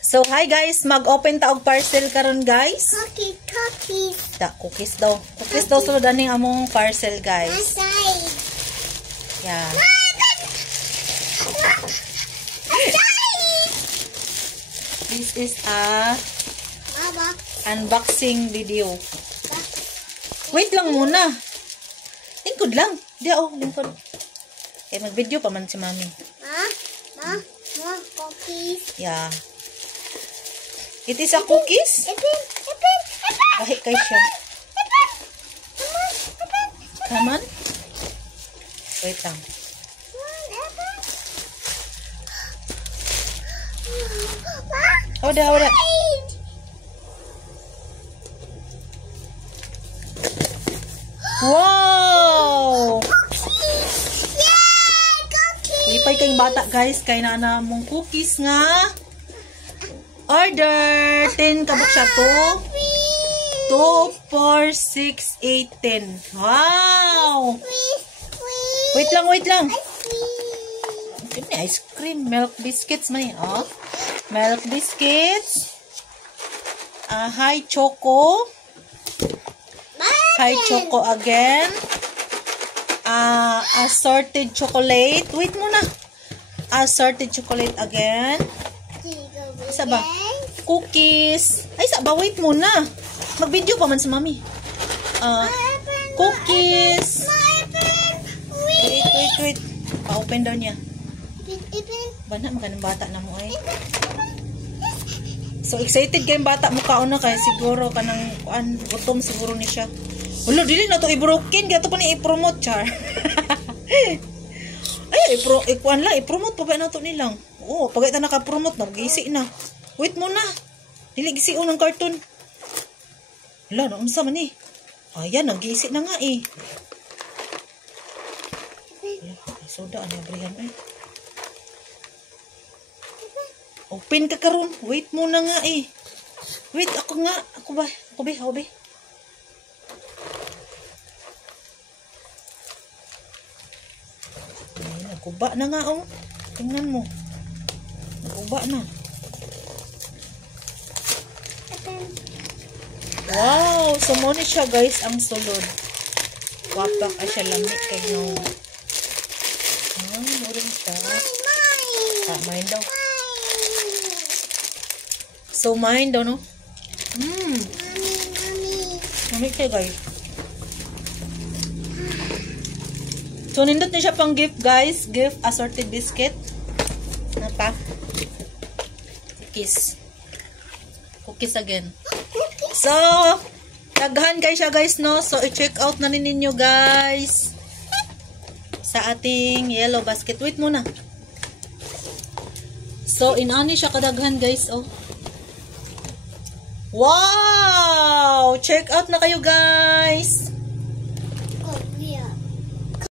So, hi guys, mag-open taog parcel karon guys. Cookies. Cookies daw. Cookies daw sulod aning among parcel guys. Yeah. This is a unboxing video. Wait lang muna. Lingkod lang. Di lingkod. Mag-video pa man si mami. Cookies. Yeah. It is a cookies? Bahi kay siya. Come on. Wait lang. Oda. Wow! Lipay kayong bata guys. Kaya na mong cookies nga. Order 10 kabuk siya to. 2, 4, 6, 8, 10. Wow! Wait lang. Ice cream. Milk biscuits man yan. Oh. Milk biscuits. High choco. High choco again. Assorted chocolate. Wait muna. Assorted chocolate again. Isa ba? Cookies. Ay, isa ba? Wait muna. Mag-video pa man sa mami. Cookies. Wait. Pa-open daw niya. Bana, maganang bata na mo ay. So, excited kayong bata mo kauna kaya siguro kanang gutom siguro ni siya. Wala, dili na to i-broken. Kaya to pa ni i-promote, char. Ay, i-promote pa ba na to nilang? Oo, pag ito naka-promote na, mag-isi na. Wait muna. Dili gisi ng cartoon. Wala, naunsa man eh. Ayan, nag-isi na nga eh. Soda, anabrihan eh. Open ka karon. Wait muna nga eh. Wait, ako nga. Ako ba? Ay, naguba na nga oh. Tingnan mo. Naguba na. Wow! So, muna siya guys ang sulod. Wapak ay siya lamig kay no. Murin siya. Mine daw. So, mine daw, no? Lamig siya guys. So, nindot na siya pang gift guys. Gift assorted biscuit. Ano pa? Cookies again. So, daghan kayo siya guys, no? So, i-check out na ninyo guys sa ating yellow basket. Wait muna. So, inani siya kadaghan guys, oh. Wow! Check out na kayo guys!